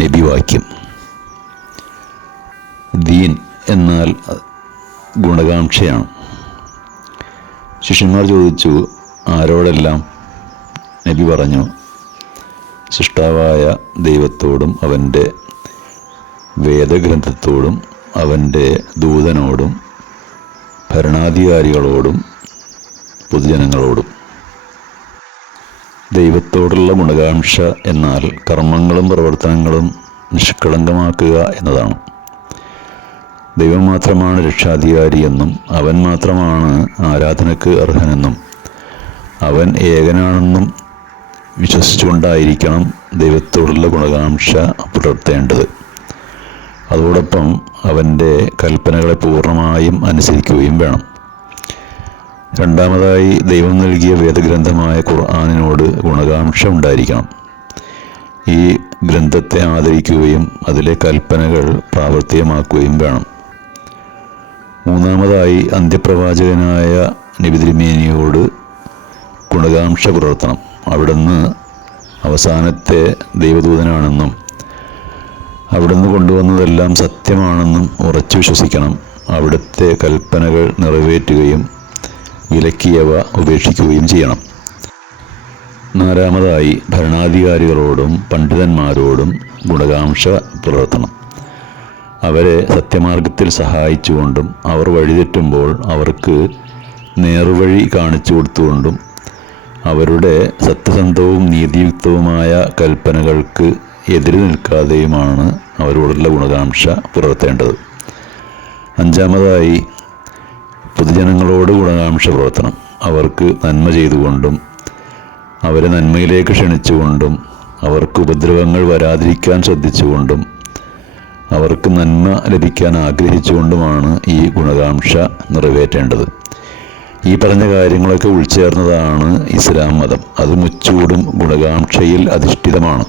നബിവാക്യം. ദീൻ എന്നാൽ ഗുണകാംക്ഷയാണ്. ശിഷ്യന്മാർ ചോദിച്ചു, ആരോടെല്ലാം? നബി പറഞ്ഞു, സൃഷ്ടാവായ ദൈവത്തോടും അവൻ്റെ വേദഗ്രന്ഥത്തോടും അവൻ്റെ ദൂതനോടും ഭരണാധികാരികളോടും പൊതുജനങ്ങളോടും. ദൈവത്തോടുള്ള ഗുണകാംക്ഷ എന്നാൽ കർമ്മങ്ങളും പ്രവർത്തനങ്ങളും നിഷ്കളങ്കമാക്കുക എന്നതാണ്. ദൈവം മാത്രമാണ് രക്ഷാധികാരിയെന്നും അവൻ മാത്രമാണ് ആരാധനയ്ക്ക് അർഹനെന്നും അവൻ ഏകനാണെന്നും വിശ്വസിച്ചുകൊണ്ടായിരിക്കണം ദൈവത്തോടുള്ള ഗുണകാംക്ഷ പുലർത്തേണ്ടത്. അതോടൊപ്പം അവൻ്റെ കൽപ്പനകളെ പൂർണ്ണമായും അനുസരിക്കുകയും വേണം. രണ്ടാമതായി, ദൈവം നൽകിയ വേദഗ്രന്ഥമായ ഖുർആനിനോട് ഗുണകാംക്ഷ ഉണ്ടായിരിക്കണം. ഈ ഗ്രന്ഥത്തെ ആദരിക്കുകയും അതിലെ കൽപ്പനകൾ പ്രാവർത്തികമാക്കുകയും വേണം. മൂന്നാമതായി, അന്ത്യപ്രവാചകനായ നബി തിരുമേനിയോട് ഗുണകാംക്ഷ പുലർത്തണം. അവിടുന്ന് അവസാനത്തെ ദൈവദൂതനാണെന്നും അവിടുന്ന് കൊണ്ടുവന്നതെല്ലാം സത്യമാണെന്നും ഉറച്ചു വിശ്വസിക്കണം. അവിടുത്തെ കൽപ്പനകൾ നിറവേറ്റുകയും വിലക്കിയവ ഉപേക്ഷിക്കുകയും ചെയ്യണം. നാലാമതായി, ഭരണാധികാരികളോടും പണ്ഡിതന്മാരോടും ഗുണകാംക്ഷ പുലർത്തണം. അവരെ സത്യമാർഗത്തിൽ സഹായിച്ചുകൊണ്ടും അവർ വഴിതെറ്റുമ്പോൾ അവർക്ക് നേർവഴി കാണിച്ചു കൊടുത്തുകൊണ്ടും അവരുടെ സത്യസന്ധവും നീതിയുക്തവുമായ കൽപ്പനകൾക്ക് എതിര് നിൽക്കാതെയുമാണ് അവരോടുള്ള ഗുണകാംക്ഷ പുലർത്തേണ്ടത്. അഞ്ചാമതായി, പൊതുജനങ്ങളോട് ഗുണകാംക്ഷ പുലർത്തണം. അവർക്ക് നന്മ ചെയ്തുകൊണ്ടും അവരെ നന്മയിലേക്ക് ക്ഷണിച്ചുകൊണ്ടും അവർക്ക് ഉപദ്രവങ്ങൾ വരാതിരിക്കാൻ ശ്രദ്ധിച്ചുകൊണ്ടും അവർക്ക് നന്മ ലഭിക്കാൻ ആഗ്രഹിച്ചുകൊണ്ടുമാണ് ഈ ഗുണകാംക്ഷ നിറവേറ്റേണ്ടത്. ഈ പറഞ്ഞ കാര്യങ്ങളൊക്കെ ഉൾച്ചേർന്നതാണ് ഇസ്ലാം മതം. അത് മുച്ചൂടും ഗുണകാംക്ഷയിൽ അധിഷ്ഠിതമാണ്.